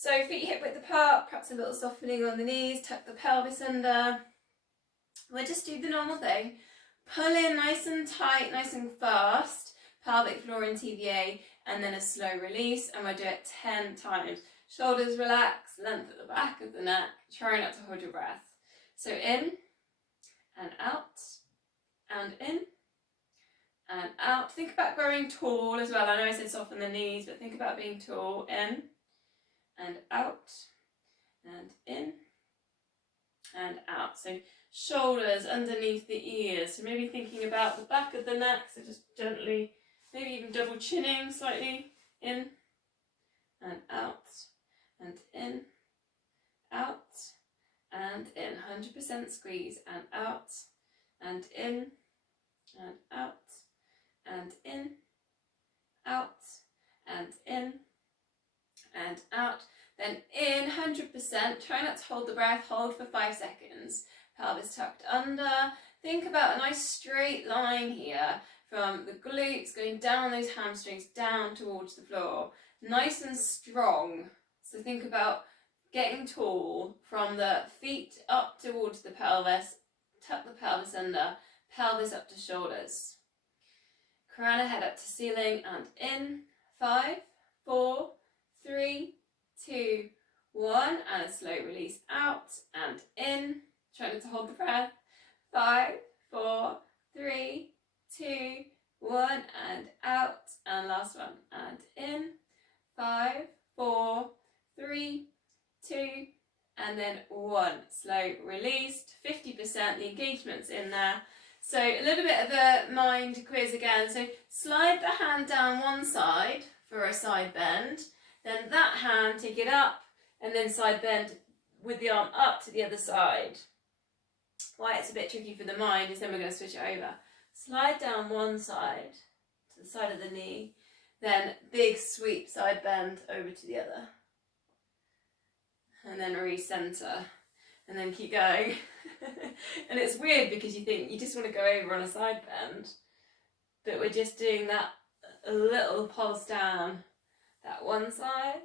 So feet hip width apart, perhaps a little softening on the knees, tuck the pelvis under. We'll just do the normal thing. Pull in nice and tight, nice and fast, pelvic floor and TVA, and then a slow release, and we'll do it 10 times. Shoulders relax, length at the back of the neck, try not to hold your breath. So in, and out, and in, and out. Think about growing tall as well. I know I said soften the knees, but think about being tall. In, and out, and in, and out. So shoulders underneath the ears. So maybe thinking about the back of the neck, so just gently, maybe even double chinning slightly. In, and out, and in, out, and in. 100% squeeze, and out, and in, and out, and in, out, and in, and out. Then in, 100%. Try not to hold the breath. Hold for 5 seconds. Pelvis tucked under. Think about a nice straight line here from the glutes going down those hamstrings, down towards the floor. Nice and strong. So think about getting tall from the feet up towards the pelvis. Tuck the pelvis under. Pelvis up to shoulders. Crown head up to ceiling and in. 5, 4, 3, 2, 1. And a slow release out and in. Try not to hold the breath. 5, 4, 3, 2, 1. And out. And last one. And in. 5, 4, 3, 2, and then 1. Slow released. 50%. The engagement's in there. So a little bit of a mind quiz again. So slide the hand down one side for a side bend. Then that hand, take it up, and then side bend with the arm up to the other side. Why it's a bit tricky for the mind is then we're going to switch it over. Slide down one side to the side of the knee, then big sweep side bend over to the other. And then recenter, and then keep going. And it's weird because you think you just want to go over on a side bend, but we're just doing that a little pulse down that one side,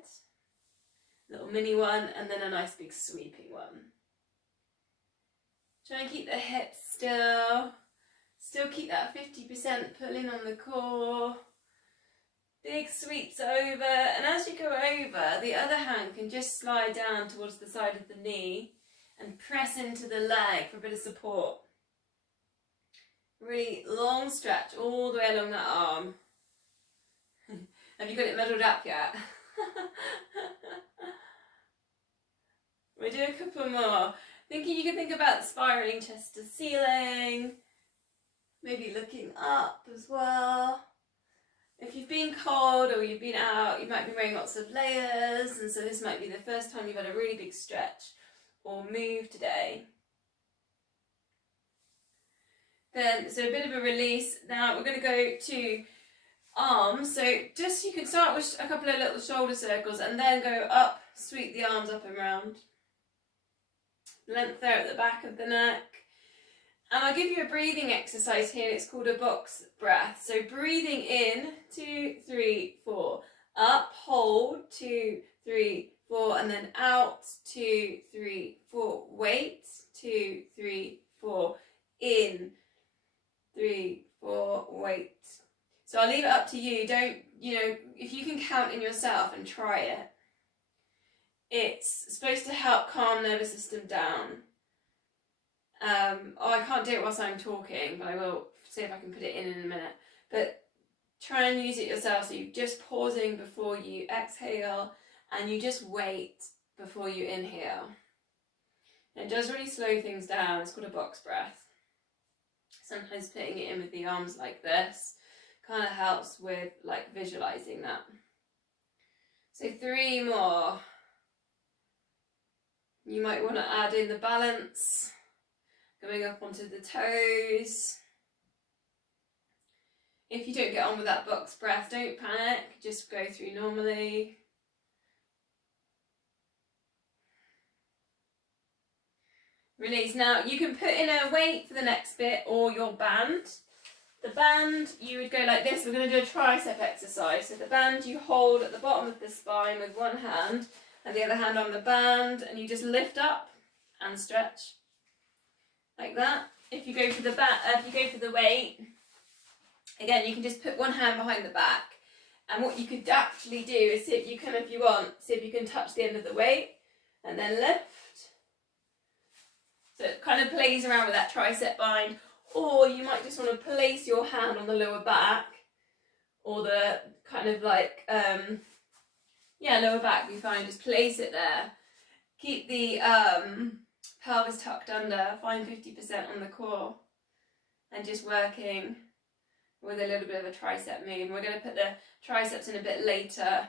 little mini one, and then a nice big sweeping one. Try and keep the hips still keep that 50% pulling on the core. Big sweeps over, and as you go over, the other hand can just slide down towards the side of the knee and press into the leg for a bit of support. Really long stretch all the way along that arm. Have you got it muddled up yet? We'll do a couple more. You can think about spiraling chest to ceiling, maybe looking up as well. If you've been cold or you've been out, you might be wearing lots of layers, and so this might be the first time you've had a really big stretch or move today. Then, so a bit of a release. Now we're going to go to arms. So just you can start with a couple of little shoulder circles and then go up, sweep the arms up and round. Length there at the back of the neck. And I'll give you a breathing exercise here. It's called a box breath. So breathing in, 2, 3, 4. Up, hold, 2, 3, 4. And then out, 2, 3, 4. Wait, 2, 3, 4. In, 3, 4. Wait. So I'll leave it up to you. Don't, if you can count in yourself and try it. It's supposed to help calm nervous system down. I can't do it whilst I'm talking, but I will see if I can put it in a minute. But try and use it yourself. So you're just pausing before you exhale, and you just wait before you inhale. It does really slow things down. It's called a box breath. Sometimes putting it in with the arms like this kind of helps with visualizing that. So 3 more. You might want to add in the balance. Going up onto the toes. If you don't get on with that box breath, don't panic, just go through normally. Release. Now you can put in a weight for the next bit or your band. The band, you would go like this. We're going to do a tricep exercise. So the band you hold at the bottom of the spine with one hand, and the other hand on the band, and you just lift up and stretch like that. If you go for the weight, again, you can just put one hand behind the back, and what you could actually do is see if you can, if you want, see if you can touch the end of the weight and then lift. So it kind of plays around with that tricep bind, or you might just want to place your hand on the lower back, or the kind of like, lower back be fine, just place it there. Keep the pelvis tucked under, find 50% on the core, and just working with a little bit of a tricep move. We're going to put the triceps in a bit later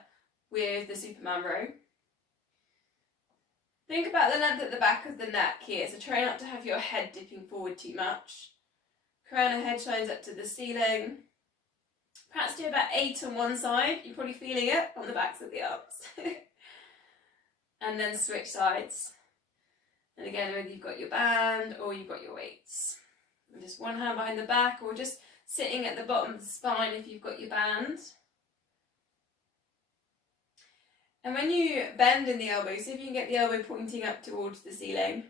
with the Superman row. Think about the length at the back of the neck here, so try not to have your head dipping forward too much. Crown of head shines up to the ceiling. Perhaps do about 8 on one side, you're probably feeling it on the backs of the arms. And then switch sides. And again, whether you've got your band or you've got your weights. And just one hand behind the back, or just sitting at the bottom of the spine if you've got your band. And when you bend in the elbow, see if you can get the elbow pointing up towards the ceiling.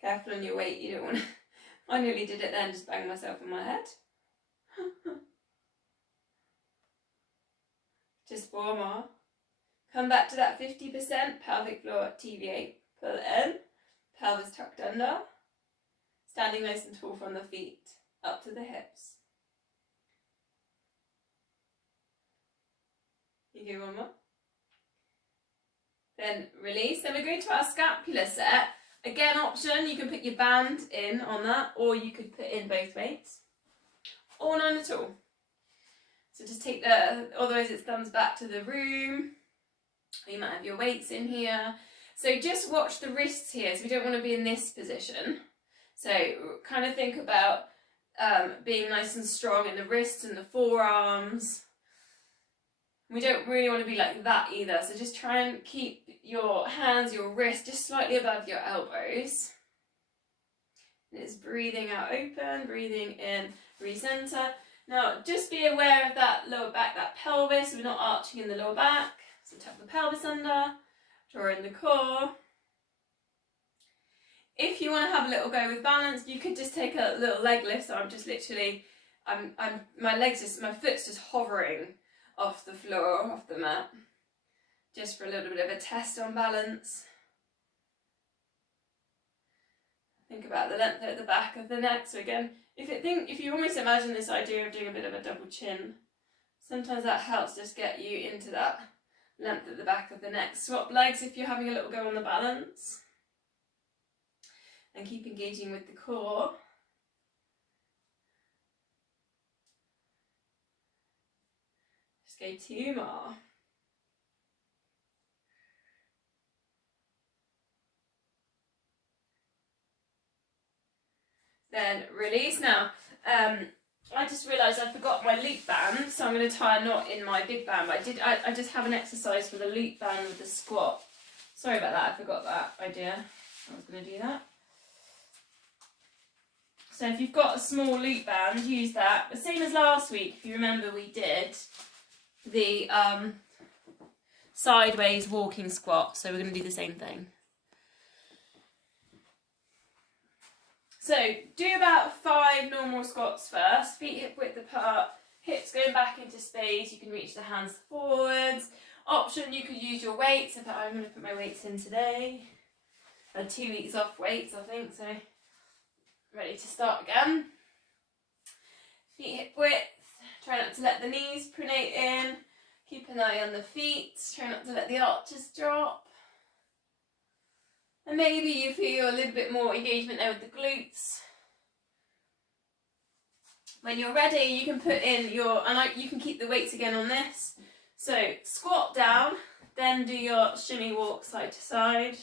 Careful on your weight, you don't want to... I nearly did it then, just banged myself in my head. Just 4 more. Come back to that 50%, pelvic floor TVA. Pull in, pelvis tucked under. Standing nice and tall from the feet, up to the hips. You do one more. Then release. Then we're going to our scapular set. Again, option, you can put your band in on that, or you could put in both weights, or none at all. So just take otherwise it thumbs back to the room. You might have your weights in here. So just watch the wrists here, so we don't want to be in this position. So kind of think about being nice and strong in the wrists and the forearms. We don't really want to be like that either, so just try and keep your hands, your wrists just slightly above your elbows. And it's breathing out open, breathing in, recenter. Now just be aware of that lower back, that pelvis, so we're not arching in the lower back. So tuck the pelvis under, draw in the core. If you want to have a little go with balance, you could just take a little leg lift, so I'm just literally, my foot's just hovering off the floor, off the mat, just for a little bit of a test on balance. Think about the length at the back of the neck. So again, if you almost imagine this idea of doing a bit of a double chin, sometimes that helps just get you into that length at the back of the neck. Swap legs if you're having a little go on the balance, and keep engaging with the core. Go 2 more. Then release. Now, I just realised I forgot my loop band, so I'm going to tie a knot in my big band. But I just have an exercise for the loop band with the squat. Sorry about that, I forgot that idea. I was going to do that. So if you've got a small loop band, use that. The same as last week, if you remember, we did the sideways walking squat, so we're going to do the same thing. So do about 5 normal squats first, feet hip width apart, hips going back into space, you can reach the hands forwards. Option, you could use your weights. In fact, I'm going to put my weights in today. I had 2 weeks off weights, I think, so ready to start again. Feet hip width. Try not to let the knees pronate in. Keep an eye on the feet. Try not to let the arches drop. And maybe you feel a little bit more engagement there with the glutes. When you're ready, you can put in you can keep the weights again on this. So squat down, then do your shimmy walk side to side.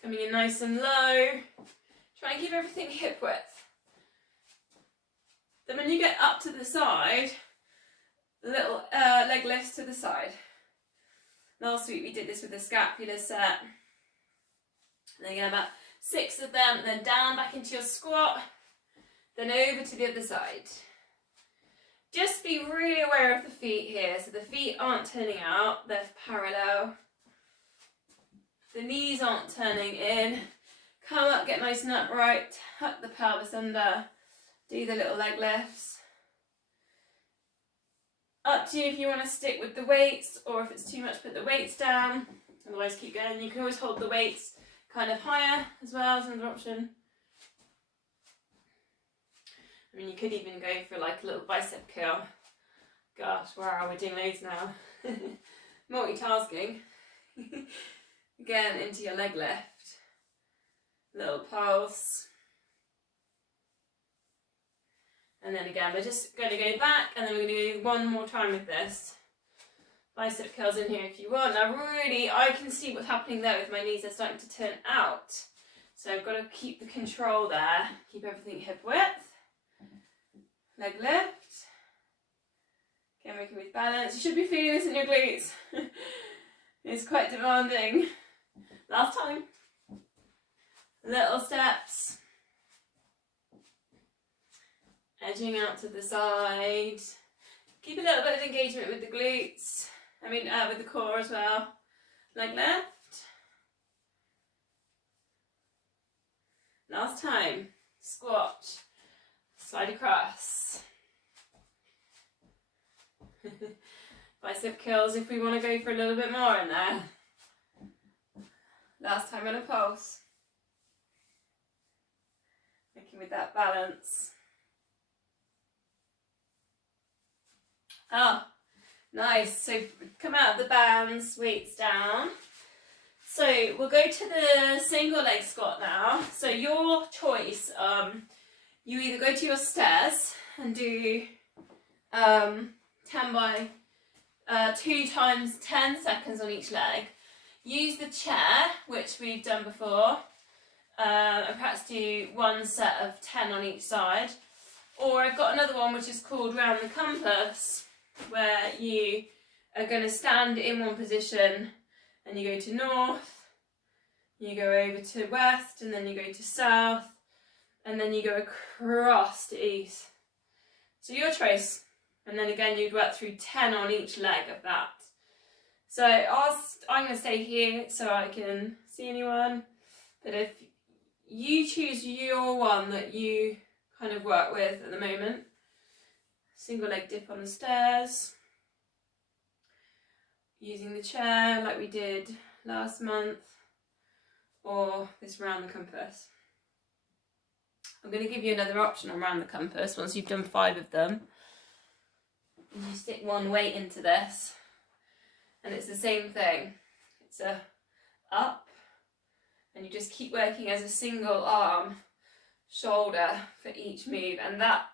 Coming in nice and low. Try and keep everything hip width. Then when you get up to the side, little leg lifts to the side. Last week we did this with the scapular set. And then again about 6 of them, and then down back into your squat, then over to the other side. just be really aware of the feet here. So the feet aren't turning out, they're parallel. The knees aren't turning in. Come up, get nice and upright, tuck the pelvis under, do the little leg lifts. Up to you if you want to stick with the weights, or if it's too much, put the weights down. Otherwise, keep going. You can always hold the weights kind of higher as well as another option. I mean, you could even go for like a little bicep curl. Gosh, wow, we're doing loads now. Multitasking. Again, into your leg lift. Little pulse. And then again, we're just going to go back, and then we're going to do one more time with this. Bicep curls in here if you want. Now really, I can see what's happening there with my knees. They're starting to turn out. So I've got to keep the control there. Keep everything hip width. Leg lift. Again, working with balance. You should be feeling this in your glutes. It's quite demanding. Last time. Little steps. Edging out to the side. Keep a little bit of engagement with the glutes. With the core as well. Leg lift. Last time. Squat. Slide across. Bicep curls if we want to go for a little bit more in there. Last time on a pulse. Working with that balance. Oh, nice. So come out of the bands, weights down. So we'll go to the single leg squat now. So your choice, you either go to your stairs and do 10 by 2 times 10 seconds on each leg. Use the chair, which we've done before, and perhaps do one set of 10 on each side. Or I've got another one which is called round the compass, where you are going to stand in one position and you go to north, you go over to west, and then you go to south, and then you go across to east. So your choice. And then again, you'd work through 10 on each leg of that. So I'm going to stay here so I can see anyone. But if you choose your one that you kind of work with at the moment, single leg dip on the stairs, using the chair like we did last month, or this round the compass. I'm going to give you another option on round the compass once you've done 5 of them. You stick one weight into this, and it's the same thing. It's a up, and you just keep working as a single arm, shoulder for each move, and that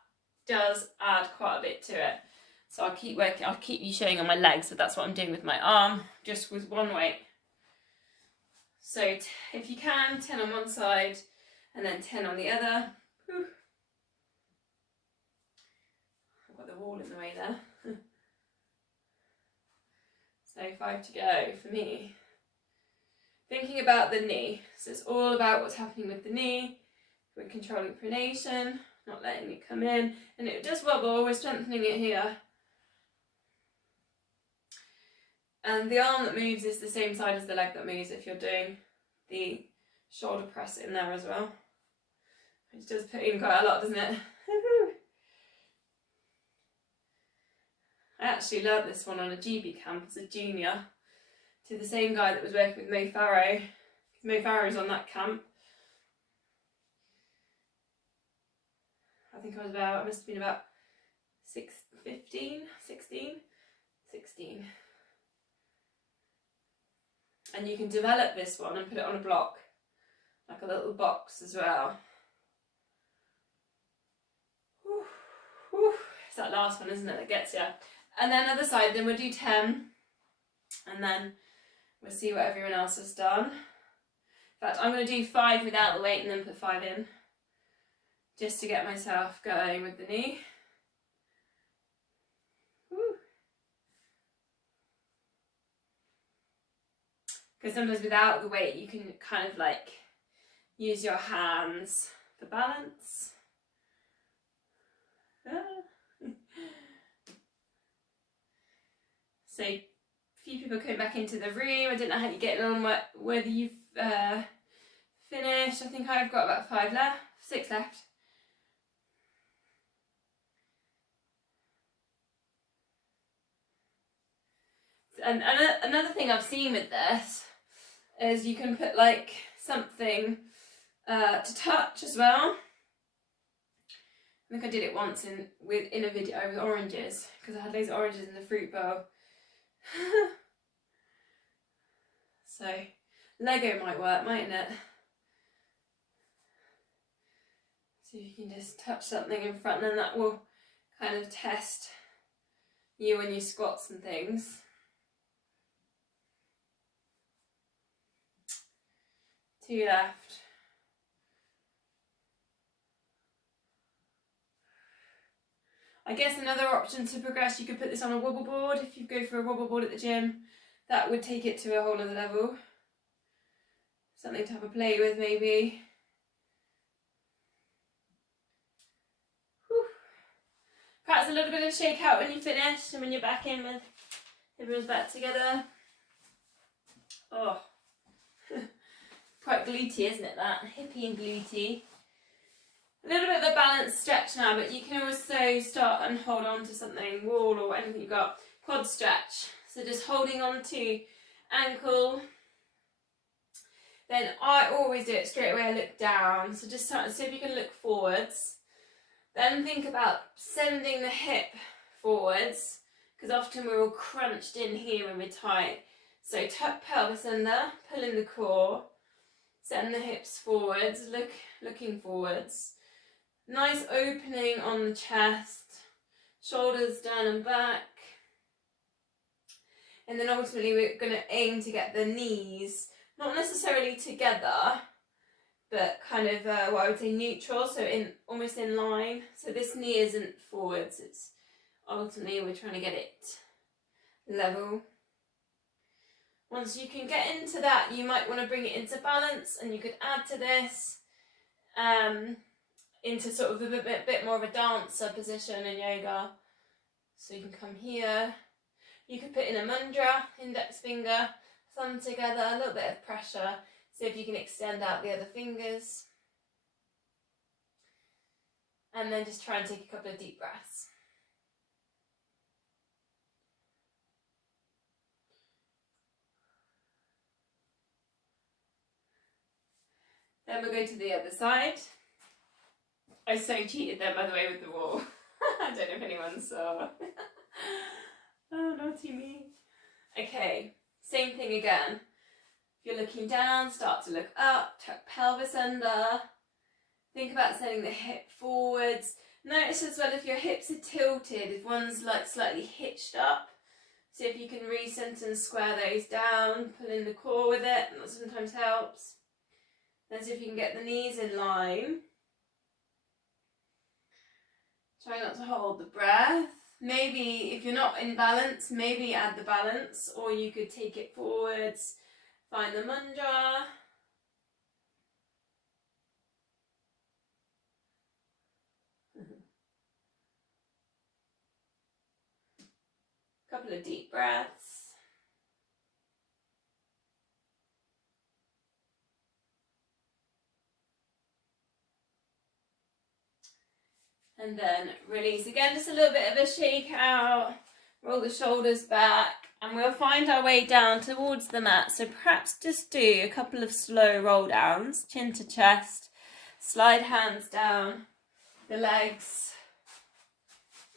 does add quite a bit to it. So I'll keep working, I'll keep you showing on my legs, but that's what I'm doing with my arm, just with one weight. So if you can, 10 on one side, and then 10 on the other. Whew. I've got the wall in the way there. So 5 to go for me. Thinking about the knee. So it's all about what's happening with the knee. We're controlling pronation, not letting it come in. And it does wobble, we're strengthening it here. And the arm that moves is the same side as the leg that moves if you're doing the shoulder press in there as well. Which does put in quite a lot, doesn't it? I actually learnt this one on a GB camp as a junior to the same guy that was working with Mo Farrow. Mo Farrow's on that camp. I think I must have been about 16. And you can develop this one and put it on a block, like a little box as well. Whew, whew. It's that last one, isn't it, that gets you. And then other side, then we'll do 10, and then we'll see what everyone else has done. In fact, I'm going to do 5 without the weight and then put 5 in, just to get myself going with the knee. Because sometimes without the weight, you can kind of like use your hands for balance. So a few people came back into the room. I didn't know how you're getting on, whether you've finished. I think I've got about 6 left. And another thing I've seen with this is you can put like something to touch as well. I think I did it once in a video with oranges, because I had loads of oranges in the fruit bowl. So Lego might work, mightn't it? So you can just touch something in front, and then that will kind of test you and your squats and things. Two left. I guess another option to progress, you could put this on a wobble board. If you go for a wobble board at the gym, that would take it to a whole other level. Something to have a play with, maybe. Whew. Perhaps a little bit of shake out when you finish and when you're back in with everyone's back together. Oh, quite glutey, isn't it, that? Hippie and glutey. A little bit of a balanced stretch now, but you can also start and hold on to something, wall or anything you've got. Quad stretch. So just holding on to ankle. Then I always do it straight away, I look down. So just start, see if you can look forwards. Then think about sending the hip forwards, because often we're all crunched in here when we're tight. So tuck pelvis under, pull in the core, send the hips forwards, looking forwards. Nice opening on the chest, shoulders down and back. And then ultimately we're going to aim to get the knees, not necessarily together, but kind of what I would say neutral, so almost in line. So this knee isn't forwards, it's ultimately we're trying to get it level. Once you can get into that, you might want to bring it into balance, and you could add to this into sort of a bit more of a dancer position in yoga. So you can come here. You could put in a mudra, index finger, thumb together, a little bit of pressure. See if you can extend out the other fingers. And then just try and take a couple of deep breaths. Then we'll go to the other side. I so cheated there, by the way, with the wall. I don't know if anyone saw. Oh, naughty me. Okay, same thing again. If you're looking down, start to look up, tuck pelvis under. Think about sending the hip forwards. Notice as well if your hips are tilted, if one's like slightly hitched up. See if you can recenter and square those down, pull in the core with it, and that sometimes helps. Then see if you can get the knees in line. Try not to hold the breath. Maybe if you're not in balance, maybe add the balance, or you could take it forwards, find the mudra. Couple of deep breaths. And then release again, just a little bit of a shake out, roll the shoulders back, and we'll find our way down towards the mat. So perhaps just do a couple of slow roll downs, chin to chest, slide hands down the legs,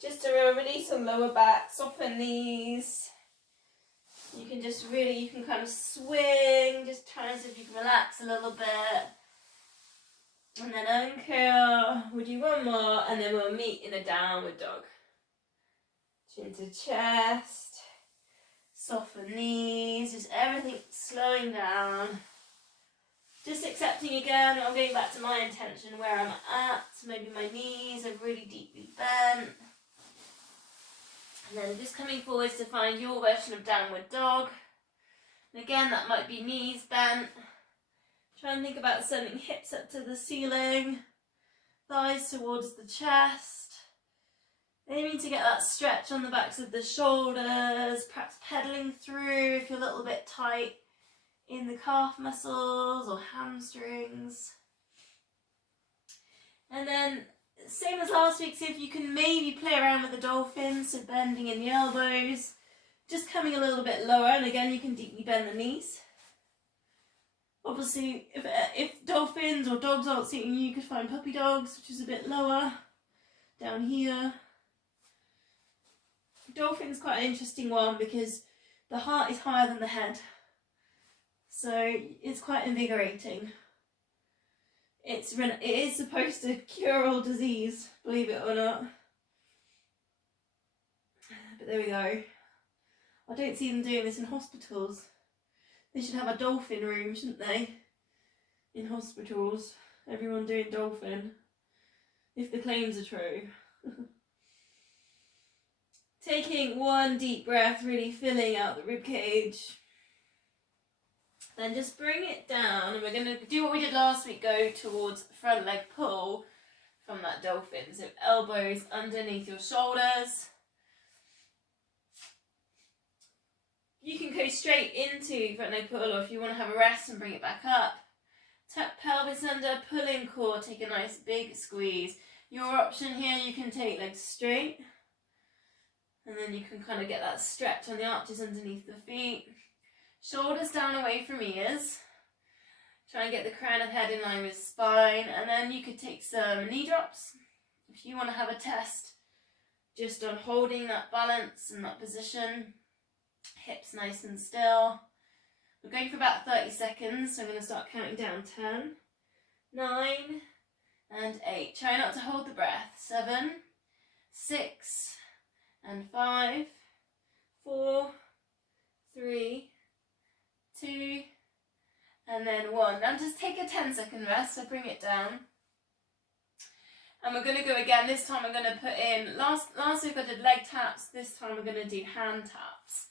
just to release on lower back, soften knees. You can just really, you can kind of swing, just try and see if you can relax a little bit. And then uncurl, we'll do one more, and then we'll meet in a downward dog. Chin to chest, soften knees, just everything slowing down. Just accepting again, I'm going back to my intention where I'm at. Maybe my knees are really deeply bent. And then just coming forwards to find your version of downward dog. And again, that might be knees bent. Try and think about sending hips up to the ceiling, thighs towards the chest. Aiming to get that stretch on the backs of the shoulders, perhaps pedaling through if you're a little bit tight in the calf muscles or hamstrings. And then, same as last week, see if you can maybe play around with the dolphins, so bending in the elbows, just coming a little bit lower, and again you can deeply bend the knees. Obviously, if dolphins or dogs aren't suiting you, you could find puppy dogs, which is a bit lower, down here. Dolphin's quite an interesting one because the heart is higher than the head, so it's quite invigorating. It is supposed to cure all disease, believe it or not. But there we go. I don't see them doing this in hospitals. They should have a dolphin room, shouldn't they? In hospitals. Everyone doing dolphin. If the claims are true. Taking one deep breath, really filling out the rib cage. Then just bring it down, and we're going to do what we did last week, go towards front leg pull from that dolphin. So elbows underneath your shoulders. You can go straight into front leg pull, or if you want to have a rest and bring it back up. Tuck pelvis under, pull in core, take a nice big squeeze. Your option here, you can take legs straight, and then you can kind of get that stretch on the arches underneath the feet. Shoulders down away from ears. Try and get the crown of head in line with spine, and then you could take some knee drops. If you want to have a test just on holding that balance and that position. Hips nice and still. We're going for about 30 seconds, so I'm going to start counting down. 10, 9, and 8. Try not to hold the breath. 7, 6, and 5, 4, 3, 2, and then 1. Now just take a 10-second rest, so bring it down. And we're going to go again. This time I'm going to put in, last week I did leg taps, this time we're going to do hand taps.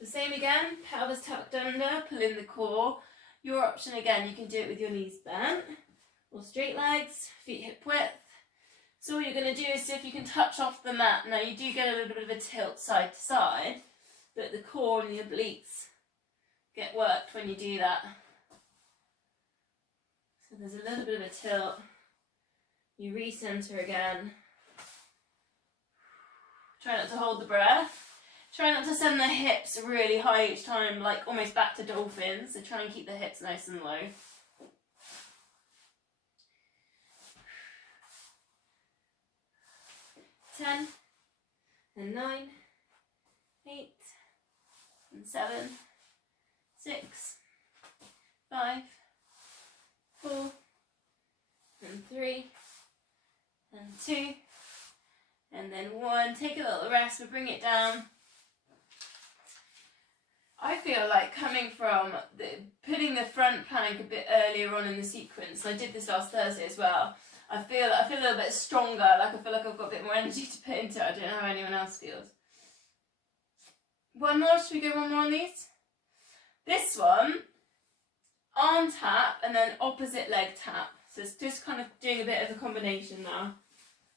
The same again, pelvis tucked under, pull in the core. Your option again, you can do it with your knees bent, or straight legs, feet hip width. So all you're going to do is see if you can touch off the mat. Now you do get a little bit of a tilt side to side, but the core and the obliques get worked when you do that. So there's a little bit of a tilt. You recenter again. Try not to hold the breath. Try not to send the hips really high each time, like almost back to dolphins. So try and keep the hips nice and low. Ten, and 9, 8, and 7, 6, 5, 4, and 3, and 2, and then 1. Take a little rest, we'll bring it down. I feel like coming from putting the front plank a bit earlier on in the sequence, I did this last Thursday as well, I feel a little bit stronger, like I feel like I've got a bit more energy to put into it. I don't know how anyone else feels. One more, should we go one more on these? This one, arm tap and then opposite leg tap. So it's just kind of doing a bit of a combination now.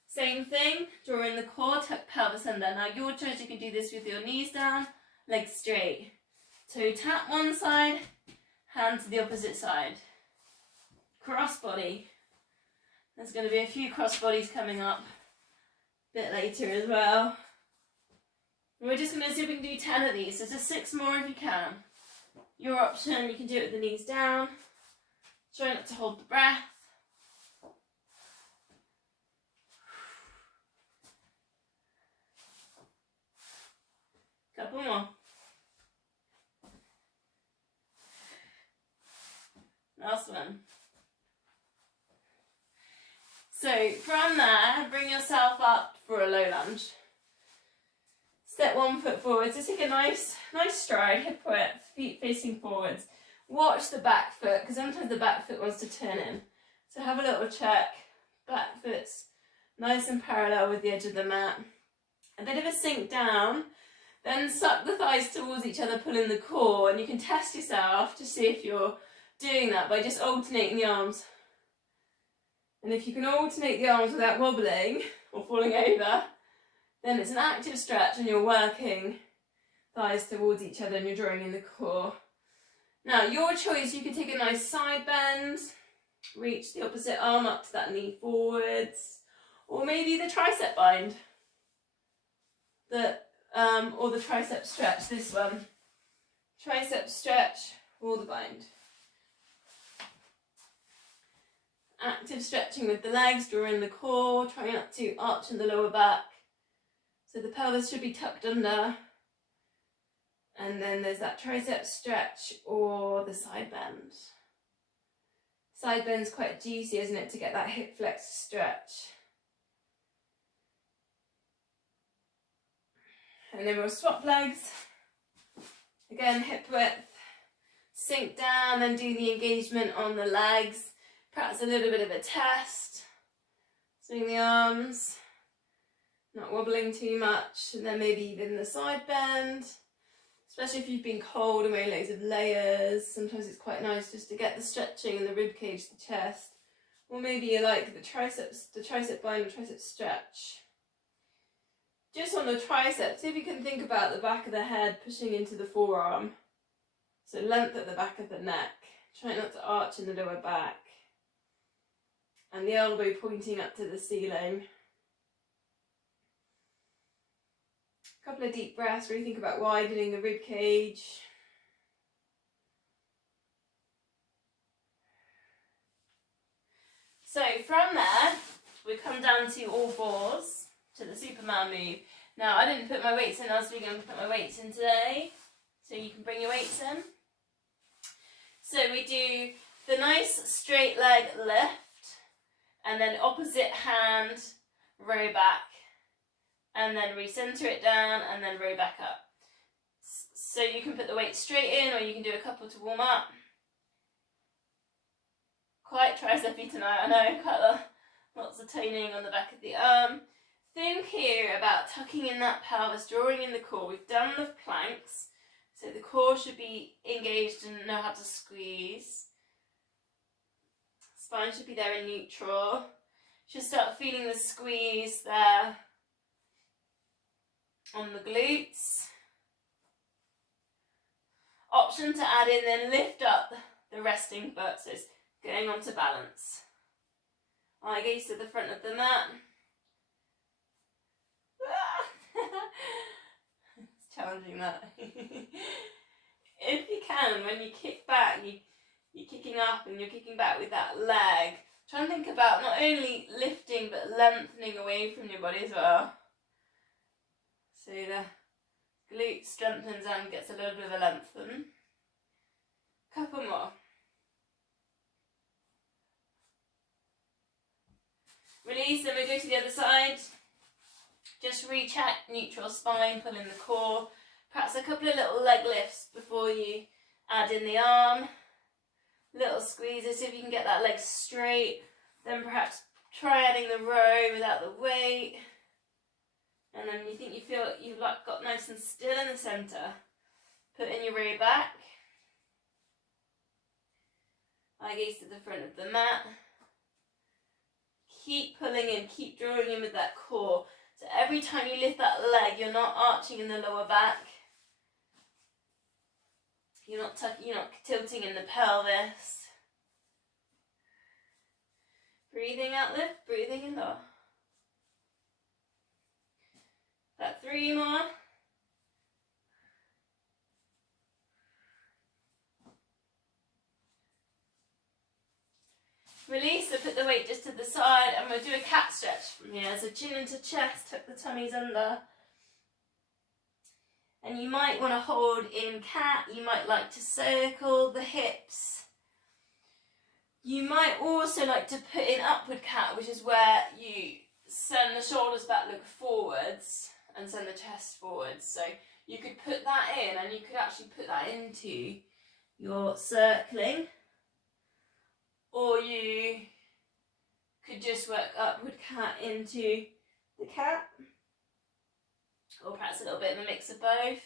Same thing, draw in the core, tuck pelvis under. Now your choice, you can do this with your knees down, legs straight. So tap one side, hand to the opposite side. Cross body. There's going to be a few cross bodies coming up a bit later as well. And we're just going to see if we can do 10 of these. So just 6 more if you can. Your option, you can do it with the knees down. Try not to hold the breath. Couple more. Last one. So from there, bring yourself up for a low lunge. Step 1 foot forward. So take a nice stride, hip width, feet facing forwards. Watch the back foot, because sometimes the back foot wants to turn in. So have a little check. Back foot's nice and parallel with the edge of the mat. A bit of a sink down. Then suck the thighs towards each other, pull in the core, and you can test yourself to see if you're doing that by just alternating the arms. And if you can alternate the arms without wobbling or falling over, Then it's an active stretch and you're working thighs towards each other and you're drawing in the core. Now, your choice, you could take a nice side bend, reach the opposite arm up to that knee forwards, or maybe the tricep bind, or the tricep stretch, this one. Tricep stretch or the bind. Active stretching with the legs, draw in the core, try not to arch in the lower back. So the pelvis should be tucked under. And then there's that tricep stretch or the side bend. Side bend's quite juicy, isn't it, to get that hip flex stretch. And then we'll swap legs. Again, hip width, sink down, then do the engagement on the legs. Perhaps a little bit of a test. Swing the arms, not wobbling too much, and then maybe even the side bend. Especially if you've been cold and wearing loads of layers, sometimes it's quite nice just to get the stretching in the rib cage, the chest. Or maybe you like the tricep bind, the tricep stretch. Just on the triceps, if you can think about the back of the head pushing into the forearm. So length at the back of the neck. Try not to arch in the lower back. And the elbow pointing up to the ceiling. A couple of deep breaths, really think about widening the rib cage. So from there, we come down to all fours, to the Superman move. Now, I didn't put my weights in, I was going to put my weights in today, so you can bring your weights in. So we do the nice straight leg lift, and then opposite hand row back, and then recenter it down, and then row back up. So you can put the weight straight in, or you can do a couple to warm up. Quite tricepy tonight, I know, quite lots of toning on the back of the arm. Think here about tucking in that pelvis, drawing in the core. We've done the planks, so the core should be engaged and know how to squeeze. Spine should be there in neutral. Should start feeling the squeeze there on the glutes. Option to add in, then lift up the resting foot, so it's going on to balance. Eye gaze to the front of the mat. It's challenging, that. If you can, when you kick back, you're kicking up and you're kicking back with that leg. Try and think about not only lifting but lengthening away from your body as well. So the glute strengthens and gets a little bit of a lengthen. Couple more. Release, then we go to the other side. Just recheck neutral spine, pull in the core. Perhaps a couple of little leg lifts before you add in the arm. Little squeezes, see if you can get that leg straight. Then perhaps try adding the row without the weight. And then you think you feel you've got nice and still in the centre. Put in your row back. Eye gaze to the front of the mat. Keep pulling in, keep drawing in with that core. So every time you lift that leg, you're not arching in the lower back. You're not tilting in the pelvis. Breathing out, lift, breathing in, lower. About 3 more. Release, so put the weight just to the side, and we'll do a cat stretch from here. So chin into chest, tuck the tummies under. And you might want to hold in cat, you might like to circle the hips. You might also like to put in upward cat, which is where you send the shoulders back, look forwards, and send the chest forwards. So you could put that in, and you could actually put that into your circling. Or you could just work upward cat into the cat. Or perhaps a little bit of a mix of both.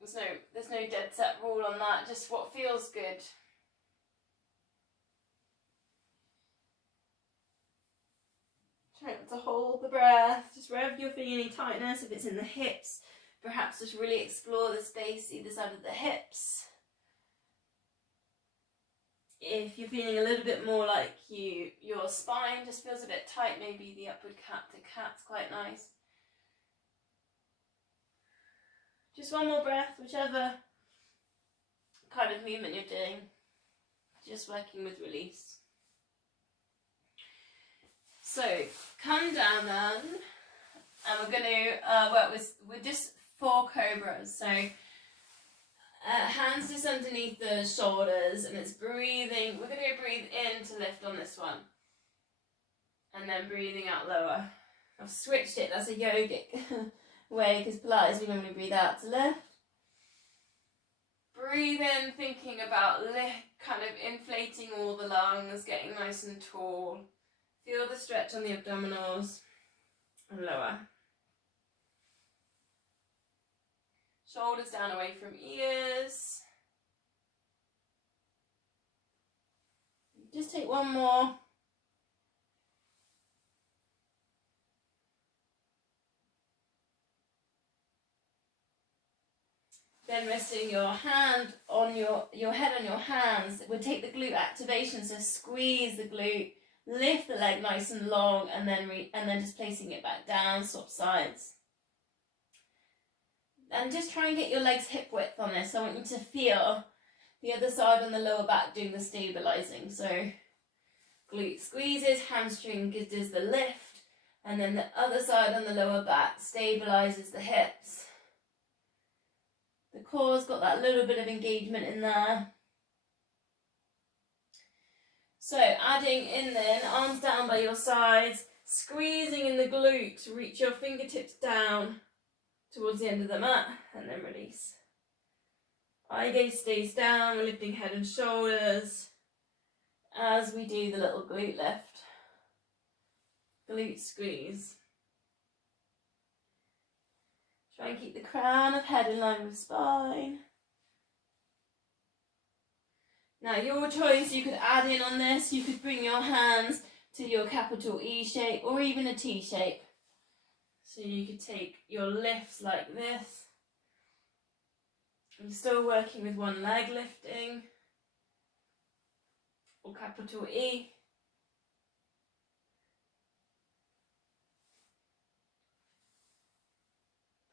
There's no dead set rule on that, just what feels good. Try not to hold the breath, just wherever you're feeling any tightness, if it's in the hips, perhaps just really explore the space either side of the hips. If you're feeling a little bit more like your spine just feels a bit tight, maybe the upward cat to cat's quite nice. Just one more breath, whichever kind of movement you're doing, just working with release. So come down then, and we're going to work with just 4 cobras. So hands just underneath the shoulders, and it's breathing. We're going to breathe in to lift on this one, and then breathing out lower. I've switched it, that's a yogic way, because Pilates we normally breathe out to lift. Breathe in, thinking about kind of inflating all the lungs, getting nice and tall. Feel the stretch on the abdominals, and lower. Shoulders down away from ears. Just take one more. Then resting your hand on your head on your hands, we'll take the glute activation, so squeeze the glute, lift the leg nice and long, and then just placing it back down, swap sides. And just try and get your legs hip width on this. I want you to feel the other side on the lower back doing the stabilizing. So glute squeezes, hamstring does the lift, and then the other side on the lower back stabilizes the hips. The core's got that little bit of engagement in there. So adding in then, arms down by your sides, squeezing in the glute to reach your fingertips down towards the end of the mat, and then release. Eye gaze stays down, we're lifting head and shoulders as we do the little glute lift. Glute squeeze. Try and keep the crown of head in line with spine. Now your choice, you could add in on this, you could bring your hands to your capital E shape or even a T shape. So you could take your lifts like this. I'm still working with one leg lifting, or capital E.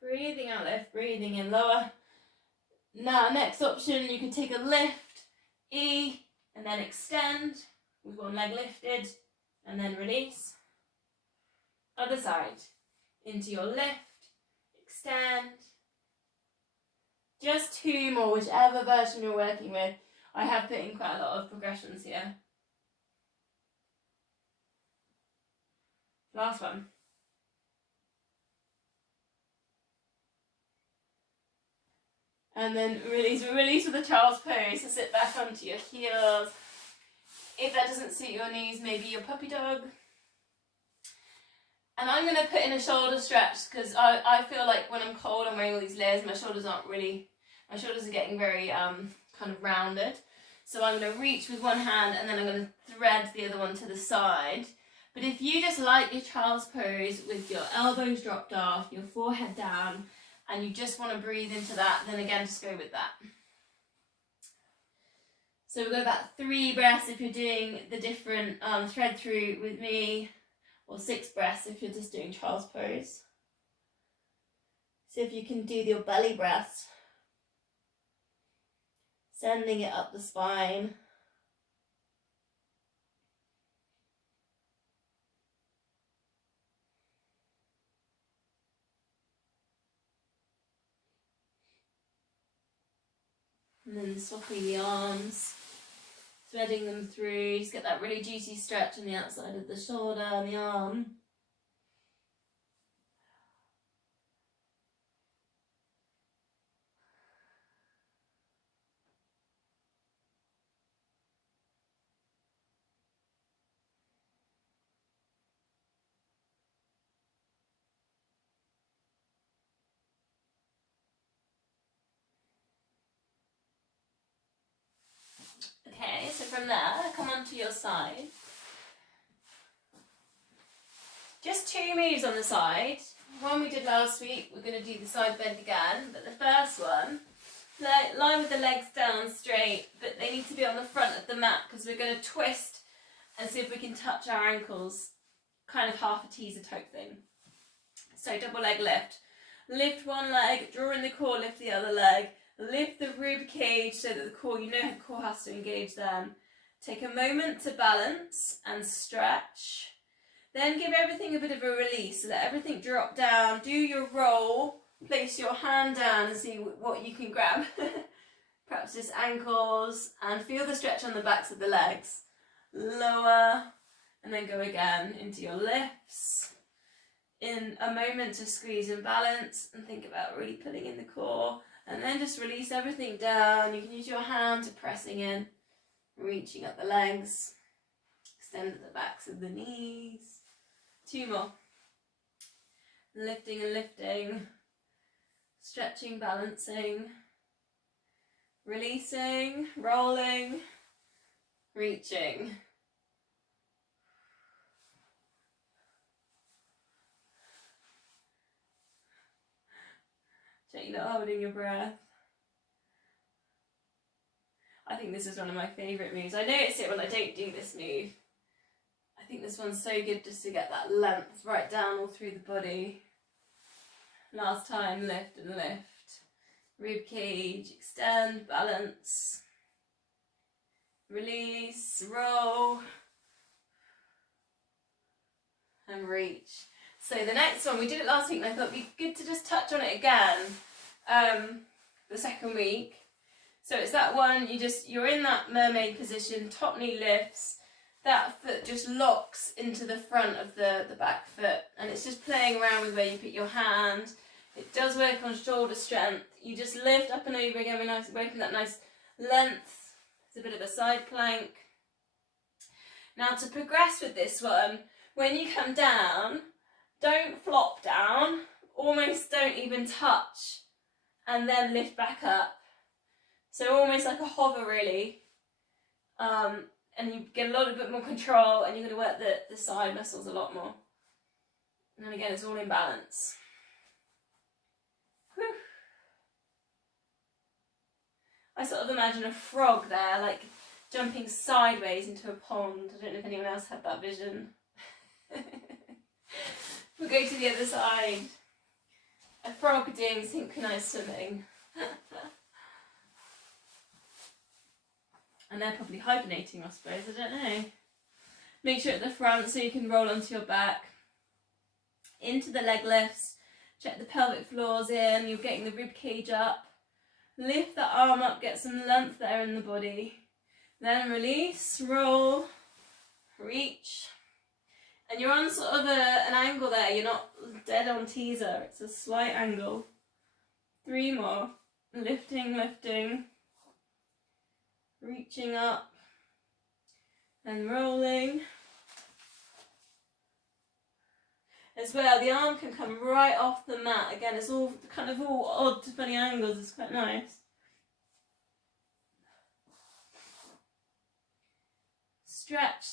Breathing out lift, breathing in lower. Now next option, you could take a lift, E, and then extend with one leg lifted, and then release. Other side, into your lift, extend. Just 2 more, whichever version you're working with. I have put in quite a lot of progressions here. Last one. And then release with a child's pose. So sit back onto your heels. If that doesn't suit your knees, maybe your puppy dog. And I'm going to put in a shoulder stretch because I feel like when I'm cold, I'm wearing all these layers, my shoulders are getting very kind of rounded. So I'm going to reach with one hand and then I'm going to thread the other one to the side. But if you just like your child's pose with your elbows dropped off, your forehead down, and you just want to breathe into that, then again, just go with that. So we'll go about 3 breaths if you're doing the different thread through with me, or 6 breaths if you're just doing child's pose. See if you can do your belly breaths. Sending it up the spine. And then swapping the arms, threading them through, just get that really juicy stretch on the outside of the shoulder and the arm. Okay, so from there, come onto your side. Just 2 moves on the side. One we did last week, we're going to do the side bend again, but the first one, lie with the legs down straight, but they need to be on the front of the mat because we're going to twist and see if we can touch our ankles, kind of half a teaser type thing. So double leg lift. Lift one leg, draw in the core, lift the other leg, lift the rib cage so that the core, you know the core has to engage then. Take a moment to balance and stretch. Then give everything a bit of a release, so let everything drop down. Do your roll, place your hand down and see what you can grab. Perhaps just ankles, and feel the stretch on the backs of the legs. Lower, and then go again into your lifts. In a moment to squeeze and balance, and think about really pulling in the core. And then just release everything down. You can use your hand to pressing in, reaching up the legs. Extend at the backs of the knees. 2 more. Lifting and lifting. Stretching, balancing. Releasing, rolling, reaching. Check you're not holding your breath. I think this is one of my favourite moves. I notice it when I don't do this move. I think this one's so good just to get that length right down all through the body. Last time, lift and lift. Rib cage, extend, balance. Release, roll. And reach. So the next one, we did it last week and I thought it'd be good to just touch on it again the second week. So it's that one, you're in that mermaid position, top knee lifts. That foot just locks into the front of the back foot, and it's just playing around with where you put your hand. It does work on shoulder strength. You just lift up and over again, working that nice length. It's a bit of a side plank. Now to progress with this one, when you come down, don't flop down, almost don't even touch, and then lift back up. So almost like a hover really. And you get a little bit more control, and you're going to work the side muscles a lot more. And then again, it's all in balance. Whew. I sort of imagine a frog there, like jumping sideways into a pond. I don't know if anyone else had that vision. We'll go to the other side. A frog doing synchronised swimming. And they're probably hibernating, I suppose, I don't know. Make sure at the front so you can roll onto your back. Into the leg lifts. Check the pelvic floors in, you're getting the rib cage up. Lift the arm up, get some length there in the body. Then release, roll, reach. And you're on sort of an angle there, you're not dead on teaser, it's a slight angle. 3 more. Lifting, lifting. Reaching up and rolling. As well, the arm can come right off the mat. Again, it's all kind of all odd, funny angles. It's quite nice. Stretch.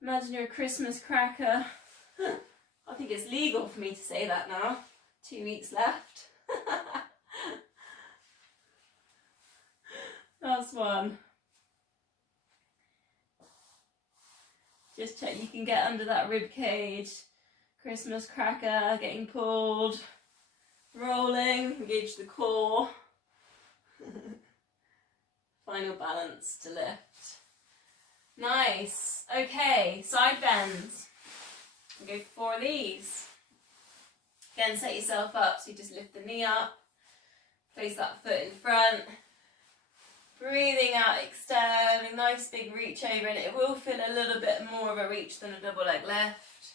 Imagine you're a Christmas cracker. I think it's legal for me to say that now. 2 weeks left. Last one. Just check you can get under that rib cage. Christmas cracker, getting pulled. Rolling, engage the core. Final balance to lift. Nice. Okay, side bends. We'll go for 4 of these. Again, set yourself up, so you just lift the knee up. Place that foot in front. Breathing out, extending, nice big reach over, and it will feel a little bit more of a reach than a double leg lift.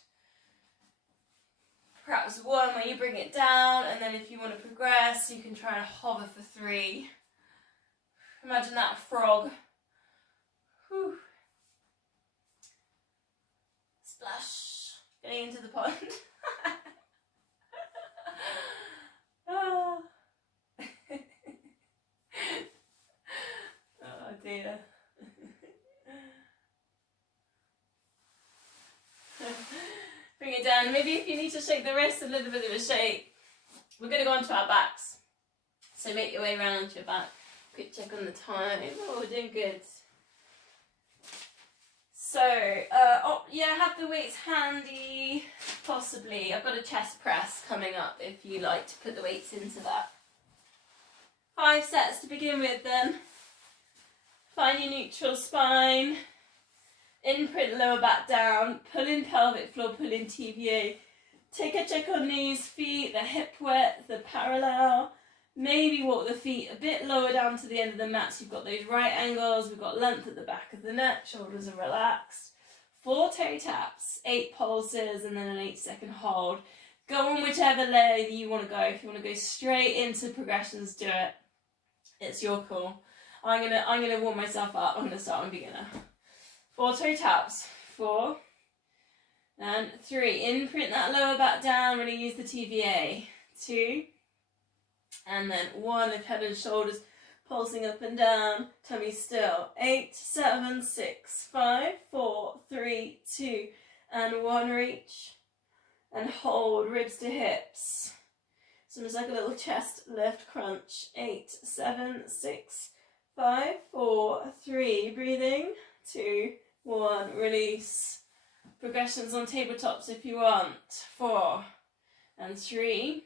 Perhaps one where you bring it down, and then if you want to progress, you can try and hover for 3. Imagine that frog. Whew. Splash, getting into the pond. Oh. Oh dear. Bring it And maybe if you need to shake the wrists, a little bit of a shake. We're going to go on to our backs. So make your way around to your back. Quick check on the time. Oh, we're doing good. So, have the weights handy, possibly. I've got a chest press coming up if you like to put the weights into that. 5 sets to begin with then. Find your neutral spine. Imprint lower back down. Pull in pelvic floor, pull in TVA. Take a check on knees, feet, the hip width, the parallel. Maybe walk the feet a bit lower down to the end of the mat so you've got those right angles. We've got length at the back of the neck, shoulders are relaxed. 4 toe taps, 8 pulses, and then an 8-second hold. Go on whichever leg you want to go. If you want to go straight into progressions, do it. It's your call. I'm gonna warm myself up. I'm gonna start on beginner. 4 toe taps. 4 and 3. Imprint that lower back down. Really use the TVA. 2 and then 1. Lift head and shoulders, pulsing up and down. Tummy still. 8, 7, 6, 5, 4, 3, 2, and 1. Reach and hold. Ribs to hips. So it's like a little chest lift crunch. 8, 7, 6, 5, 4, 3. Breathing. 2, 1. Release. Progressions on tabletops if you want. 4 and 3,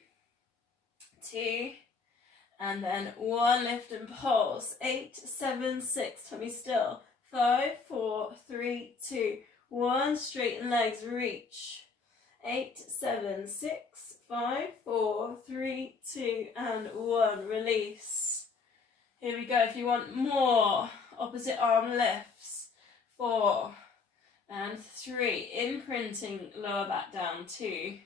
2, and then 1. Lift and pulse. 8, 7, 6. Tummy still. 5, 4, 3, 2, 1. Straighten legs. Reach. 8, 7, 6, 5, 4, 3, 2, and 1. Release. Here we go. If you want more, opposite arm lifts. 4 and 3. Imprinting lower back down. 2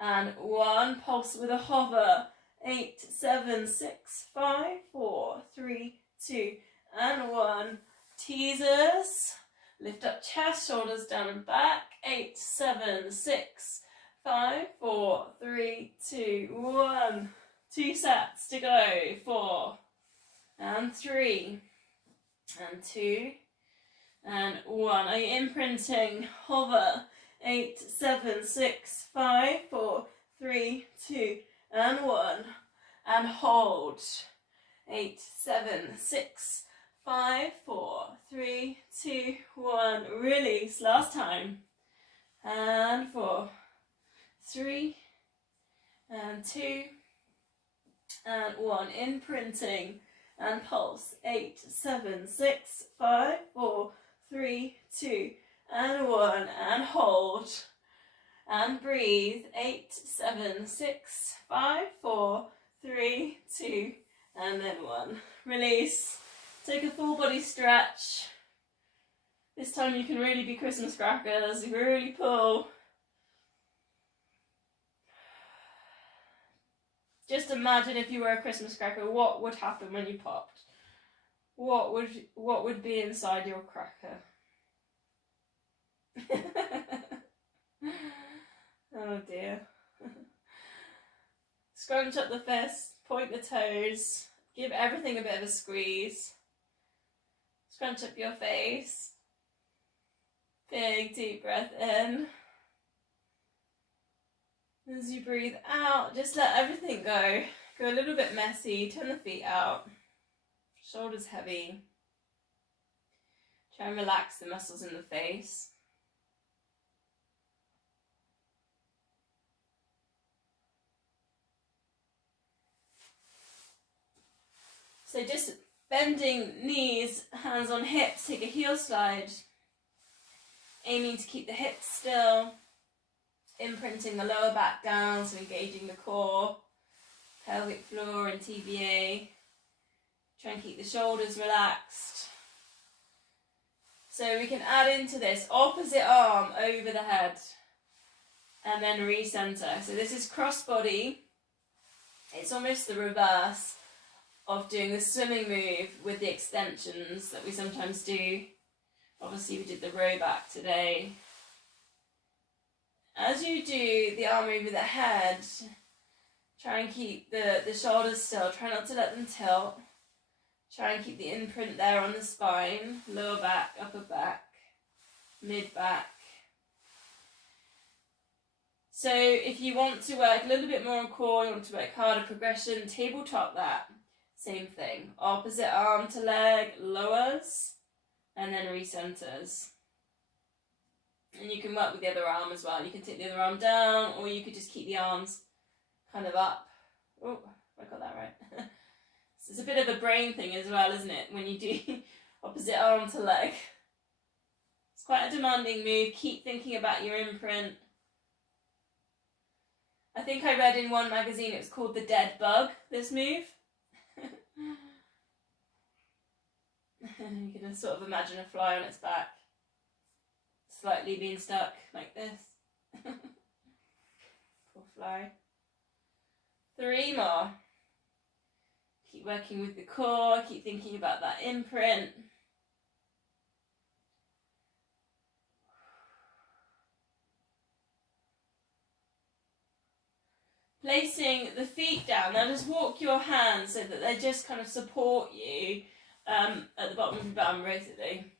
and 1. Pulse with a hover. 8, 7, 6, 5, 4, 3, 2, and 1. Teasers. Lift up chest, shoulders down and back. 8, 7, 6, 5, 4, 3, 2, 1. 2 sets to go. 4 and 3 and 2 and 1. Are you imprinting? Hover. 8, 7, 6, 5, 4, 3, 2, and 1. And hold. 8, 7, 6, 5, 4, 3, 2, 1. Release. Last time. And 4, 3, and 2, and 1. Imprinting and pulse. 8, 7, 6, 5, 4, 3, 2, and 1. And hold. And breathe. 8, 7, 6, 5, 4, 3, 2, and then 1. Release. Take a full body stretch. This time you can really be Christmas crackers. Really pull. Just imagine if you were a Christmas cracker, what would happen when you popped? What would be inside your cracker? Oh dear. Scrunch up the fists, point the toes, give everything a bit of a squeeze. Scrunch up your face. Big deep breath in. As you breathe out, just let everything go. Go a little bit messy, turn the feet out. Shoulders heavy. Try and relax the muscles in the face. So just bending knees, hands on hips, take a heel slide. Aiming to keep the hips still. Imprinting the lower back down, so engaging the core, pelvic floor and TVA. Try and keep the shoulders relaxed. So we can add into this opposite arm over the head and then recenter. So this is cross body. It's almost the reverse of doing the swimming move with the extensions that we sometimes do. Obviously we did the row back today. As you do the arm over the head, try and keep the shoulders still. Try not to let them tilt. Try and keep the imprint there on the spine. Lower back, upper back, mid back. So if you want to work a little bit more on core, you want to work harder progression, tabletop that. Same thing. Opposite arm to leg, lowers, and then recenters. And you can work with the other arm as well. You can take the other arm down, or you could just keep the arms kind of up. Oh, I got that right. So it's a bit of a brain thing as well, isn't it? When you do opposite arm to leg. It's quite a demanding move. Keep thinking about your imprint. I think I read in one magazine it was called the dead bug, this move. You can sort of imagine a fly on its back, slightly being stuck like this. Poor fly. 3 more. Keep working with the core, keep thinking about that imprint. Placing the feet down. Now just walk your hands so that they just kind of support you at the bottom of your bum, basically.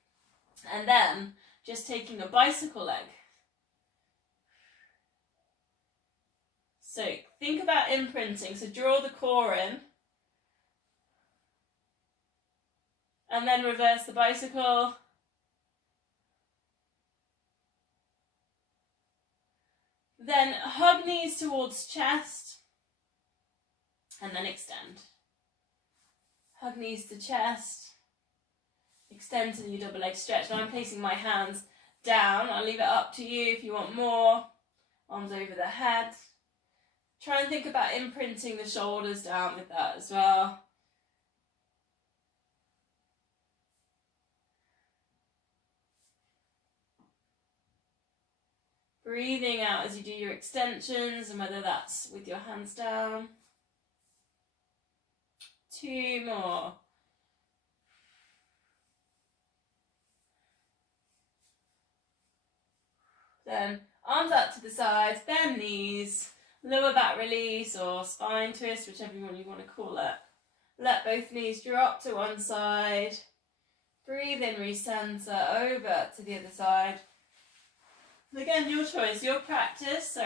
And then just taking a bicycle leg. So think about imprinting. So draw the core in. And then reverse the bicycle. Then hug knees towards chest. And then extend. Hug knees to chest. Extend to your double leg stretch. Now I'm placing my hands down. I'll leave it up to you if you want more. Arms over the head. Try and think about imprinting the shoulders down with that as well. Breathing out as you do your extensions, and whether that's with your hands down. 2 more. Then arms out to the sides, bend knees, lower back release or spine twist, whichever one you want to call it. Let both knees drop to one side. Breathe in, recenter, over to the other side. Again, your choice, your practice. So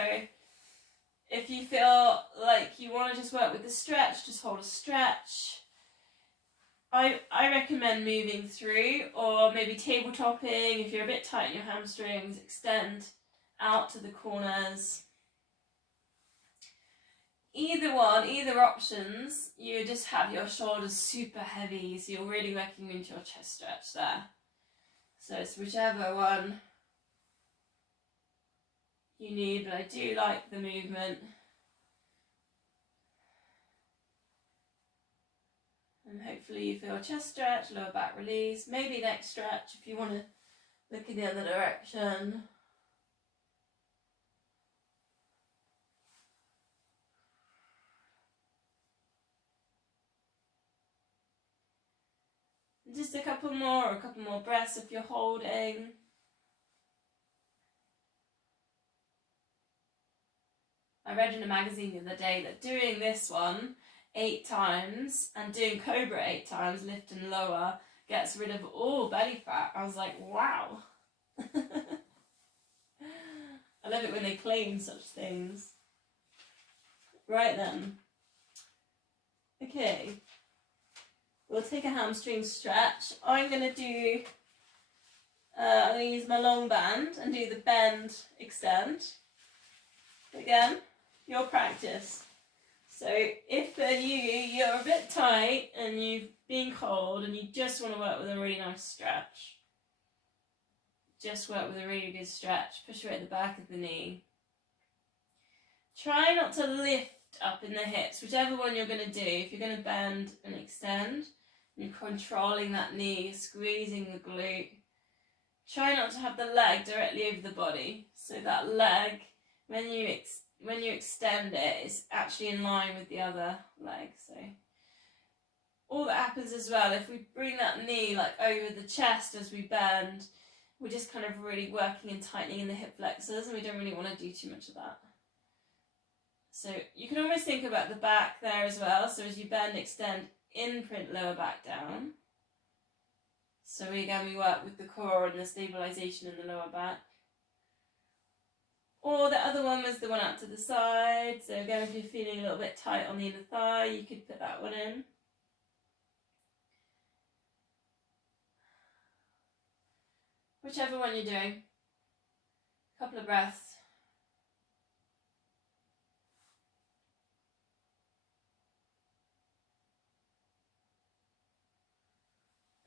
if you feel like you want to just work with the stretch, just hold a stretch. I recommend moving through, or maybe tabletopping. If you're a bit tight in your hamstrings, extend out to the corners. Either one, either options, you just have your shoulders super heavy, so you're really working into your chest stretch there. So it's whichever one you need, but I do like the movement. And hopefully you feel chest stretch, lower back release, maybe neck stretch if you want to look in the other direction. Just a couple more breaths if you're holding. I read in a magazine the other day that doing this one 8 times and doing Cobra 8 times, lift and lower, gets rid of all belly fat. I was like, wow. I love it when they claim such things. Right then. Okay. We'll take a hamstring stretch. I'm going to use my long band and do the bend, extend. Again, your practice. So if you're a bit tight and you've been cold and you just want to work with a really nice stretch, just work with a really good stretch. Push right at the back of the knee. Try not to lift up in the hips, whichever one you're going to do. If you're going to bend and extend, you're controlling that knee, squeezing the glute. Try not to have the leg directly over the body. So that leg, when you extend it, it's actually in line with the other leg. So all that happens as well, if we bring that knee like over the chest as we bend, we're just kind of really working and tightening in the hip flexors, and we don't really want to do too much of that. So you can always think about the back there as well. So as you bend, extend, imprint lower back down. So again, we work with the core and the stabilization in the lower back. Or the other one was the one out to the side. So again, if you're feeling a little bit tight on the inner thigh, you could put that one in. Whichever one you're doing. A couple of breaths.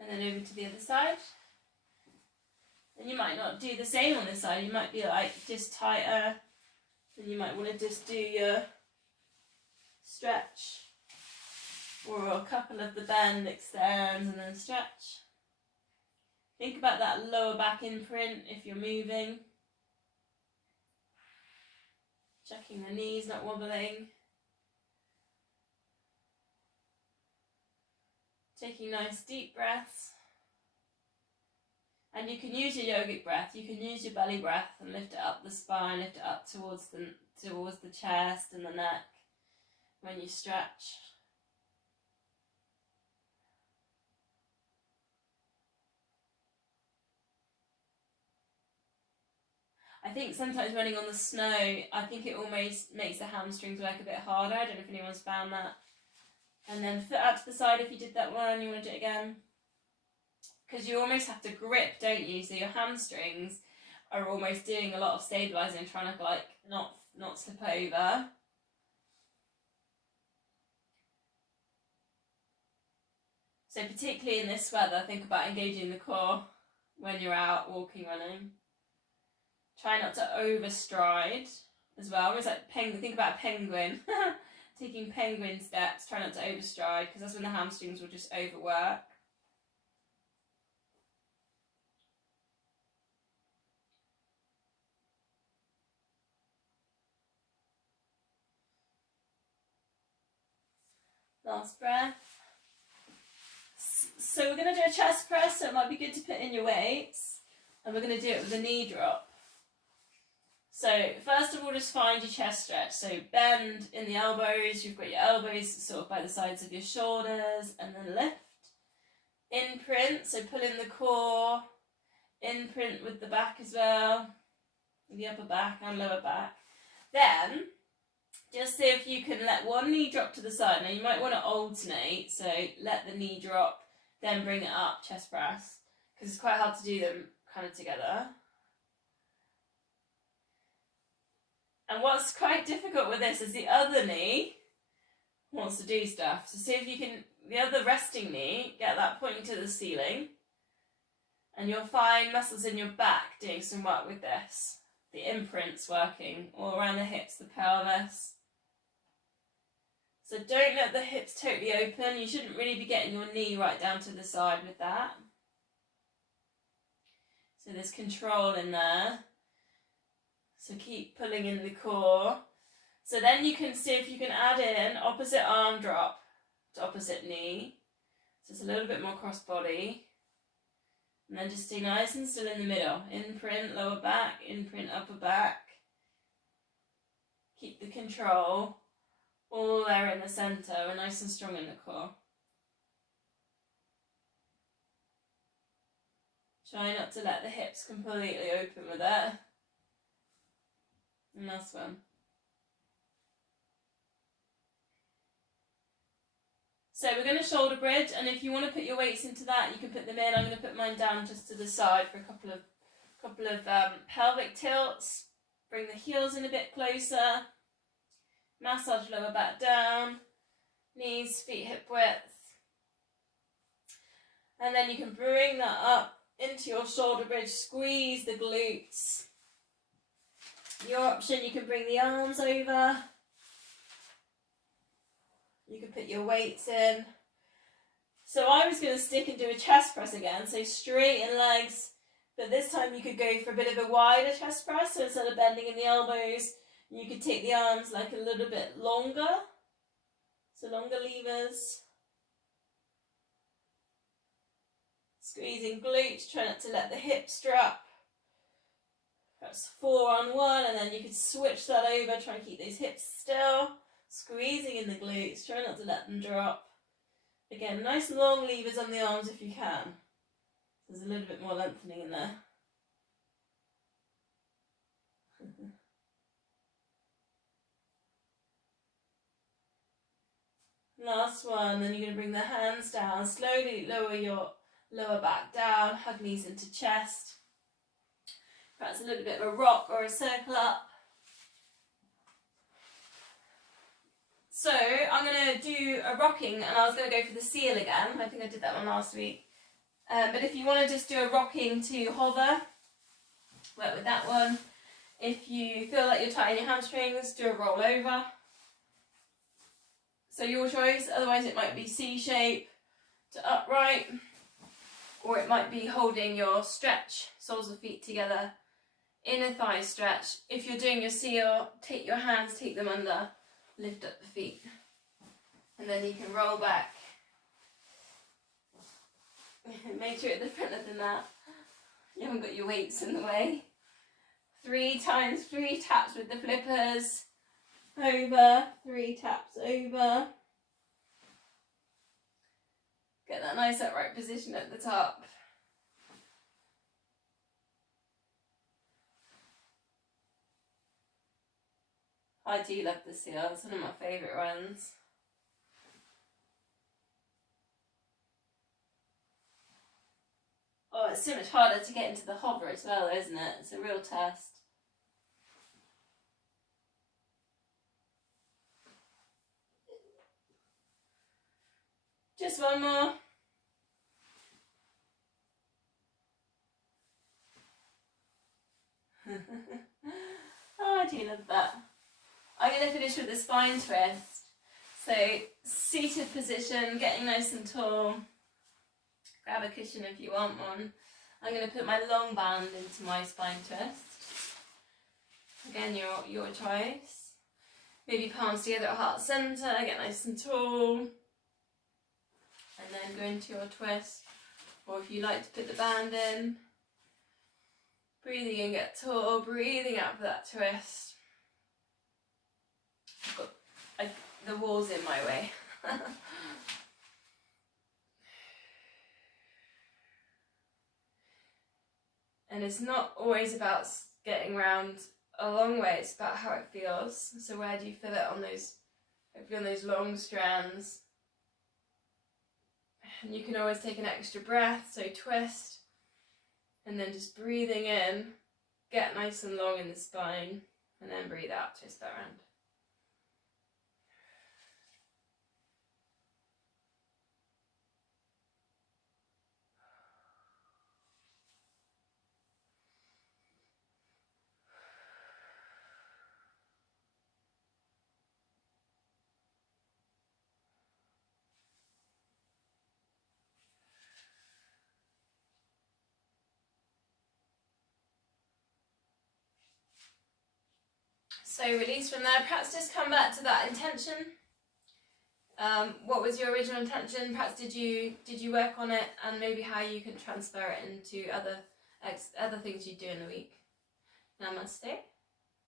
And then over to the other side. And you might not do the same on this side. You might be like just tighter. And you might want to just do your stretch. Or a couple of the bend, extends, and then stretch. Think about that lower back imprint if you're moving. Checking the knees not wobbling. Taking nice deep breaths. And you can use your yogic breath, you can use your belly breath and lift it up the spine, lift it up towards the chest and the neck when you stretch. I think sometimes running on the snow, I think it almost makes the hamstrings work a bit harder. I don't know if anyone's found that. And then foot out to the side if you did that one and you want to do it again. Because you almost have to grip, don't you? So your hamstrings are almost doing a lot of stabilising, trying to like not slip over. So particularly in this weather, think about engaging the core when you're out walking, running. Try not to overstride as well. Almost like think about a penguin. Taking penguin steps, try not to overstride because that's when the hamstrings will just overwork. Last breath. So we're going to do a chest press, so it might be good to put in your weights. And we're going to do it with a knee drop. So first of all, just find your chest stretch. So bend in the elbows. You've got your elbows sort of by the sides of your shoulders. And then lift. Imprint, so pull in the core. Imprint with the back as well. The upper back and lower back. Then just see if you can let one knee drop to the side. Now you might want to alternate, so let the knee drop, then bring it up, chest press, because it's quite hard to do them kind of together. And what's quite difficult with this is the other knee wants to do stuff. So see if you can, the other resting knee, get that pointing to the ceiling, and you'll find muscles in your back doing some work with this. The imprints working all around the hips, the pelvis. So don't let the hips totally open. You shouldn't really be getting your knee right down to the side with that. So there's control in there. So keep pulling in the core. So then you can see if you can add in opposite arm drop to opposite knee. So it's a little bit more cross body. And then just stay nice and still in the middle. Imprint, lower back, imprint, upper back. Keep the control. All there in the centre. We're nice and strong in the core. Try not to let the hips completely open with it. And last one. So we're going to shoulder bridge, and if you want to put your weights into that, you can put them in. I'm going to put mine down just to the side for a couple of pelvic tilts. Bring the heels in a bit closer. Massage lower back down. Knees, feet, hip width. And then you can bring that up into your shoulder bridge. Squeeze the glutes. Your option, you can bring the arms over. You can put your weights in. So I was going to stick and do a chest press again. So straighten legs. But this time you could go for a bit of a wider chest press. So instead of bending in the elbows, you could take the arms like a little bit longer. So longer levers. Squeezing glutes. Try not to let the hips drop. Perhaps 4 on 1. And then you could switch that over. Try and keep those hips still. Squeezing in the glutes, try not to let them drop. Again, nice long levers on the arms if you can. There's a little bit more lengthening in there. Last one, then you're going to bring the hands down, slowly lower your lower back down, hug knees into chest. Perhaps a little bit of a rock or a circle up. So I'm going to do a rocking, and I was going to go for the seal again. I think I did that one last week. But if you want to just do a rocking to hover, work with that one. If you feel like you're tightening your hamstrings, do a roll over. So your choice, otherwise it might be C shape to upright, or it might be holding your stretch, soles of feet together, inner thigh stretch. If you're doing your seal, take your hands, take them under, lift up the feet, and then you can roll back. Make sure at the front of the mat you haven't got your weights in the way. 3 times 3 taps with the flippers. Over, 3 taps over. Get that nice upright position at the top. I do love the seal, it's one of my favourite ones. Oh, it's so much harder to get into the hover as well, isn't it? It's a real test. Just one more. Oh, I do love that. I'm going to finish with the spine twist. So, seated position, getting nice and tall. Grab a cushion if you want one. I'm going to put my long band into my spine twist. Again, your choice. Maybe palms together at heart centre, get nice and tall. And then go into your twist. Or if you like to put the band in. Breathing in, get tall. Breathing out for that twist. The wall's in my way. And it's not always about getting round a long way, it's about how it feels. So where do you feel it on those, hopefully on those long strands. And you can always take an extra breath, so twist. And then just breathing in, get nice and long in the spine. And then breathe out, twist that round. So release from there, perhaps just come back to that intention. What was your original intention? Perhaps did you work on it, and maybe how you can transfer it into other things you do in the week. Namaste.